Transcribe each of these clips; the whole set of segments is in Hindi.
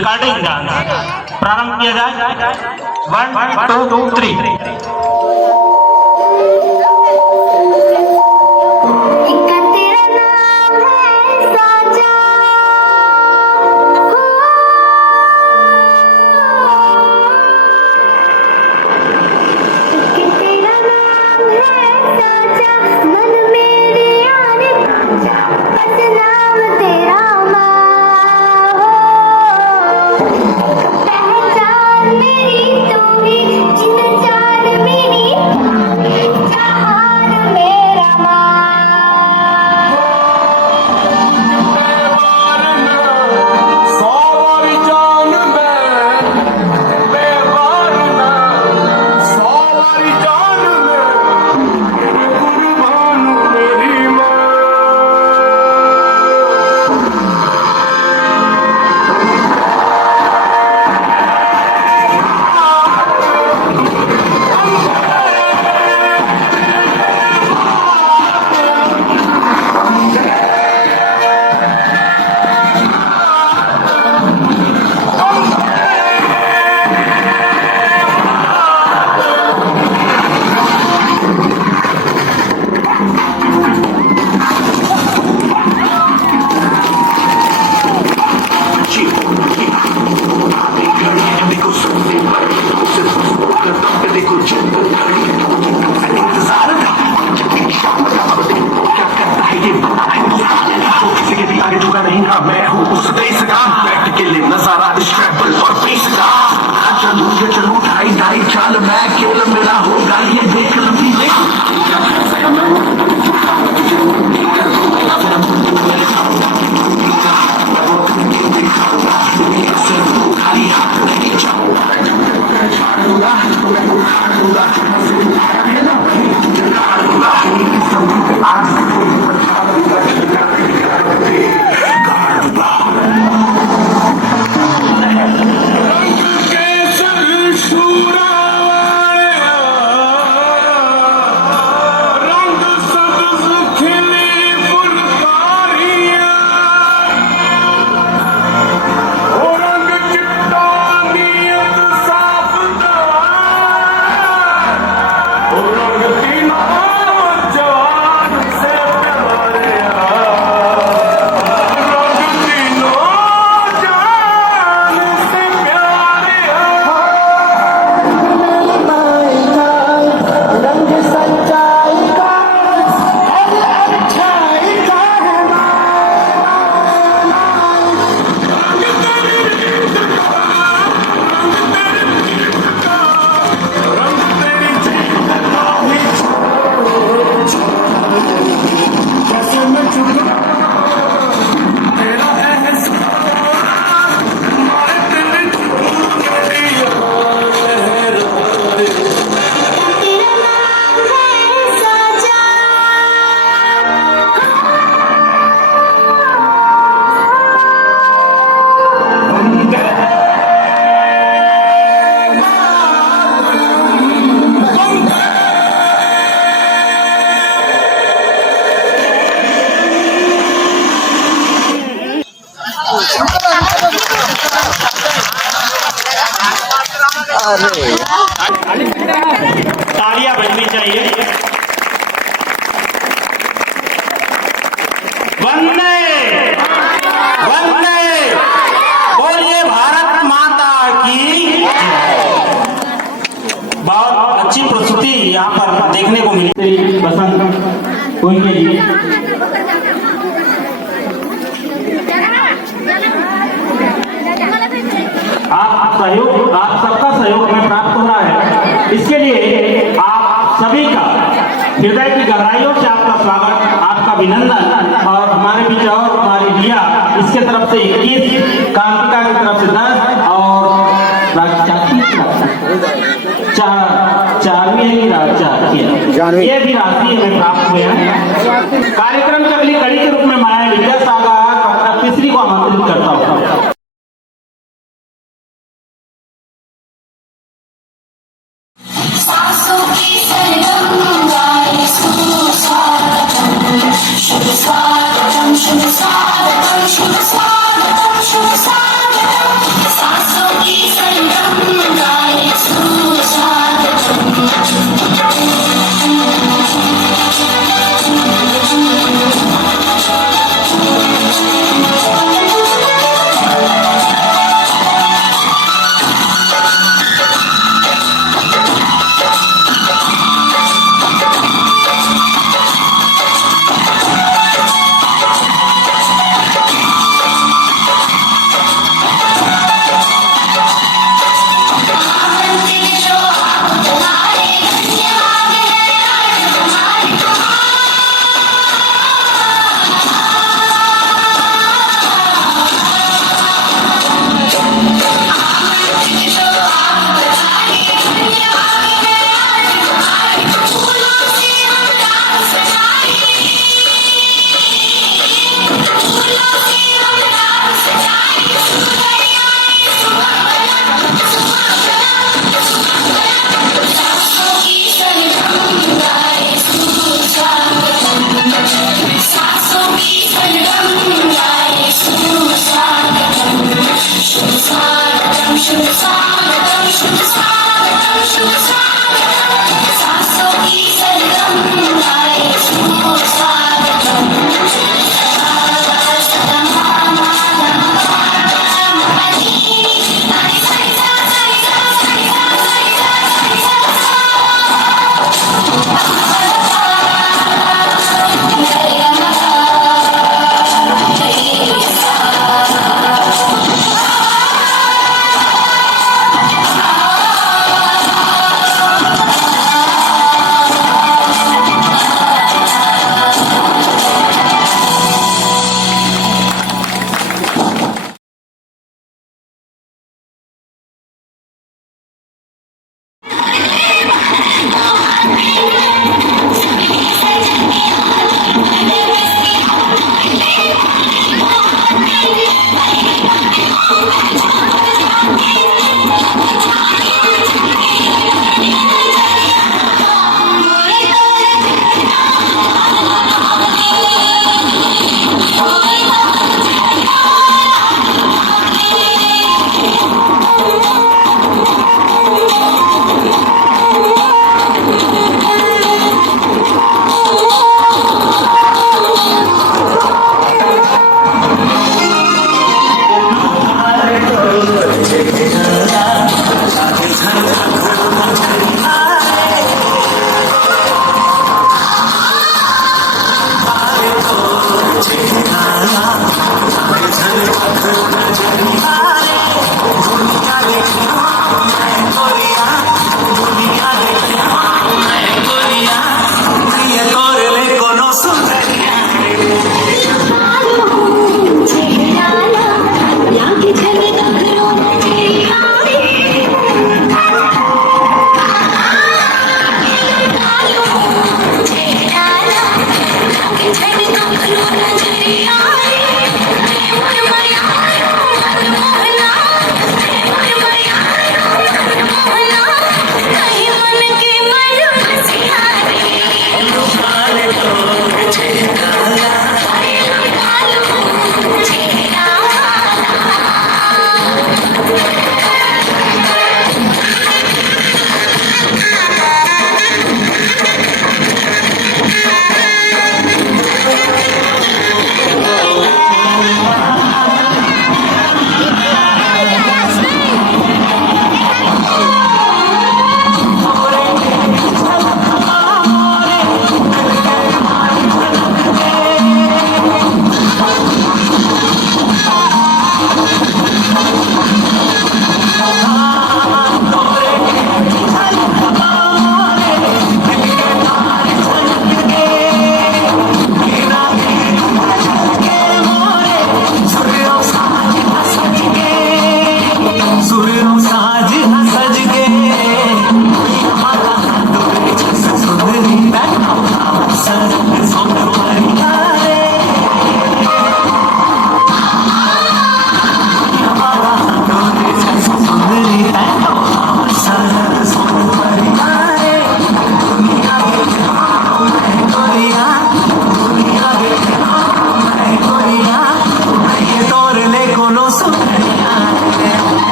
रिकॉर्डिंग डांस प्रारंभ किया जाए। 1 2 3। तालियां बजनी चाहिए। वंदे वंदे बोलिए भारत माता की। बहुत अच्छी प्रस्तुति यहाँ पर देखने को मिली। बसंत उनके जी आप सबका सहयोग हमें प्राप्त हो रहा है। इसके लिए आप सभी का हृदय की गहराइयों से आपका स्वागत, आपका अभिनंदन। और हमारे बीच और हमारी रिया इसके तरफ से 21, कांतिका की तरफ से 10 और चारवीं ये भी राशि हमें प्राप्त हुए हैं। कार्यक्रम की अगली कड़ी के रूप में मैं विजय सागर तीसरी को आमंत्रित करता हूँ। Shubha Swagadam, Shubha Swagadam, Shubha Swagadam, Shubha Swagadam.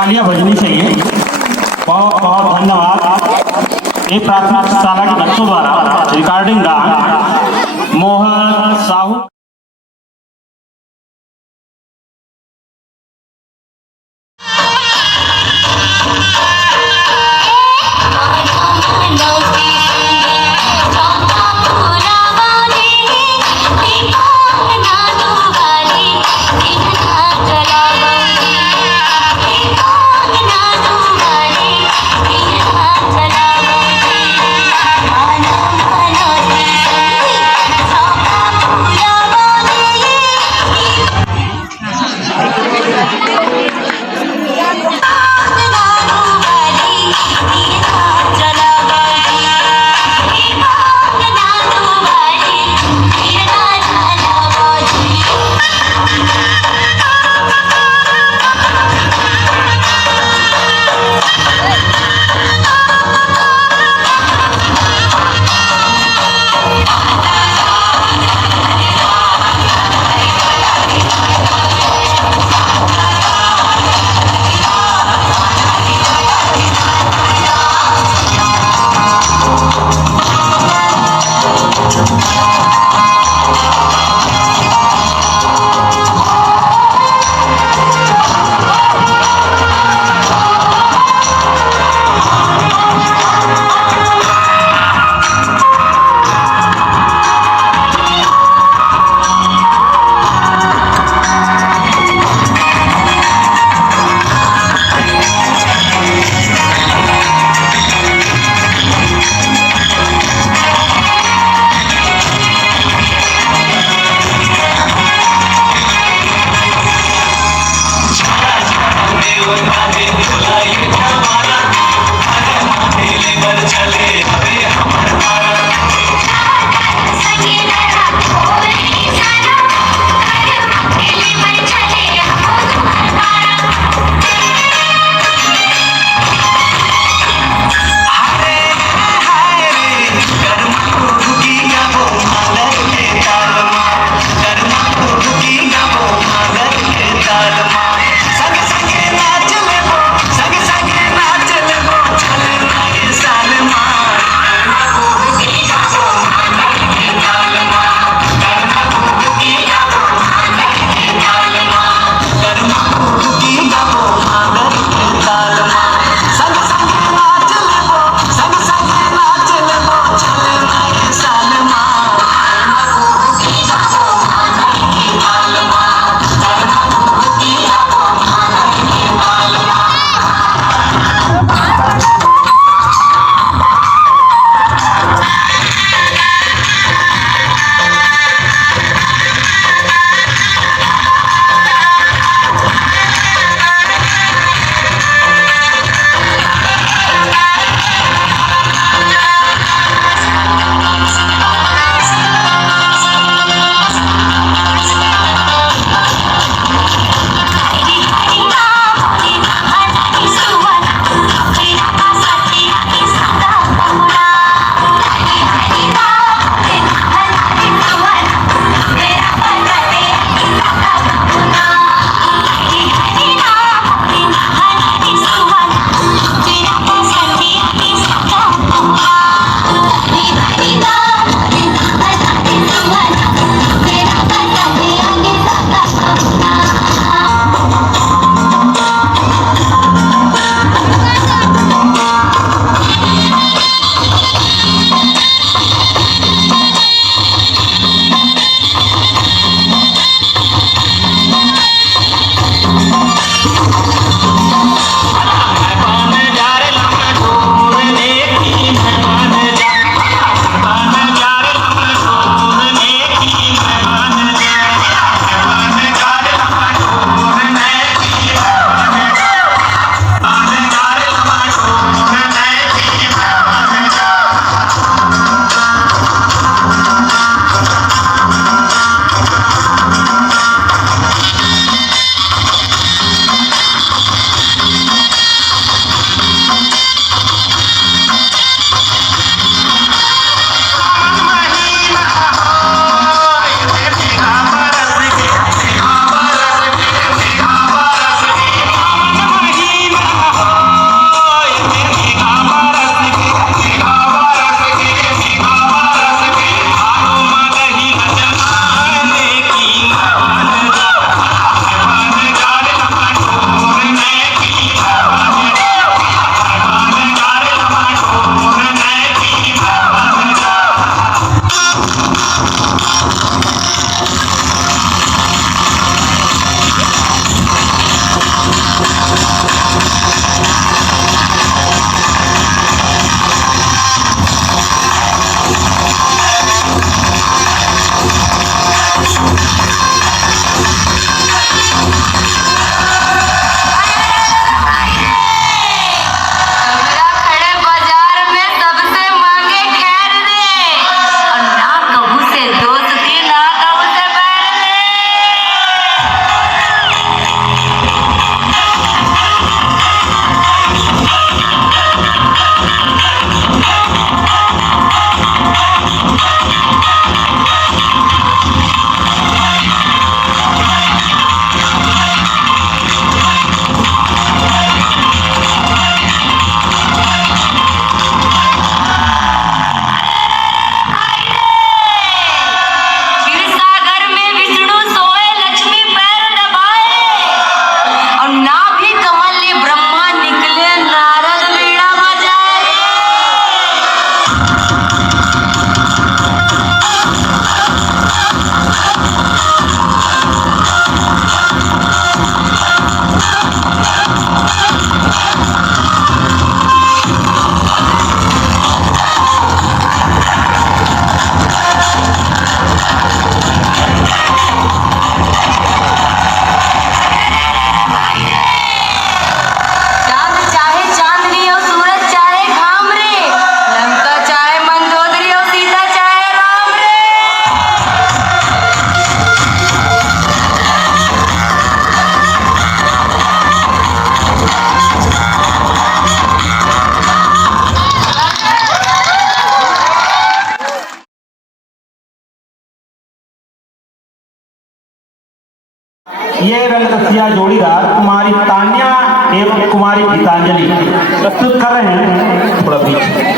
तालियां बजनी चाहिए। बहुत बहुत धन्यवाद। ये प्राथमिक शाला के बच्चों द्वारा रिकॉर्डिंग डांस मोहन साहू। पूरा रसिया जोड़ीदार कुमारी तान्या एवं कुमारी गीतांजलि प्रस्तुत कर रहे हैं। थोड़ा बीच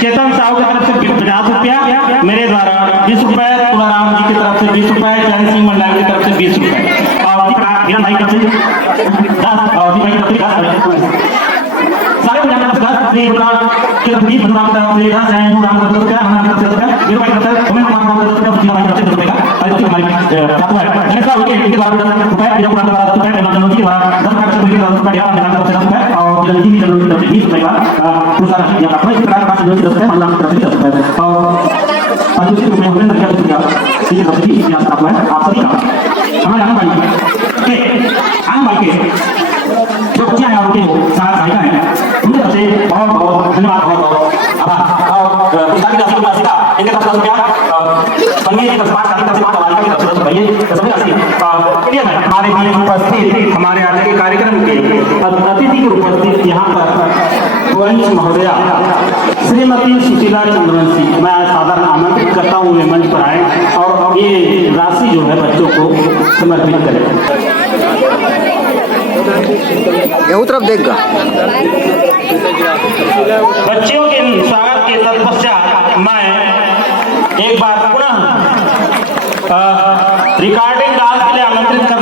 चेतन साहू की तरफ से 50 रुपया, मेरे द्वारा 20 रुपए, तुलाराम जी की तरफ से 20 रुपए, चरण सिंह मंडल की तरफ से 20 रुपए और भाई की तरफ से 10 और भाई की तरफ से 10 सारे को जाना 10 श्री गुलाब की तरफ से 20 राम तरफ से 10 जय राम तरफ से हमारी तरफ से 10 भाई की तरफ से हमें राम तरफ से 20 भाई की तरफ से 10 रुपए का हमारी प्राप्त हुआ है। गणेश का उनके द्वारा रुपए विजय कुमार द्वारा ₹10 मेहमान जी द्वारा 10 लाख रुपए के द्वारा दिया मेहमान की तरफ से ₹10 और जनजी की तरफ से ₹20 का पुरस्कार राशि दिया प्राप्त हुआ। इस प्रकार का संयोजित ₹10 महिला की तरफ से ₹10 और अनुचित रूप में हमने लड़कियों को दिया इसी तरफ से भी प्राप्त हुआ है। आप सभी का हमारे आंगनबाड़ी के जो बच्चियां हैं और उनके साथ सहायिका हैं उनके तरफ से बहुत बहुत धन्यवाद, बहुत बहुत आभार। और पुरस्कार की राशि इनके तरफ से ₹10 संगीत की तरफ से 5 की तरफ से 5 वालिका की तरफ से ₹10 सभी राशि हमारे बीच उपस्थित हमारे आज के कार्यक्रम के अतिथि के उपस्थित यहाँ पर वंश महोदया श्रीमती सुशीला चंद्रवंशी मैं साधारण आमंत्रित करता हूँ वे मंच पर आए और ये राशि जो है बच्चों को समर्पित करें। यहू तरफ देखगा बच्चियों के स्वागत के तत्पश्चात मैं एक बार पुनः रिकॉर्डिंग डांस के लिए आमंत्रित कर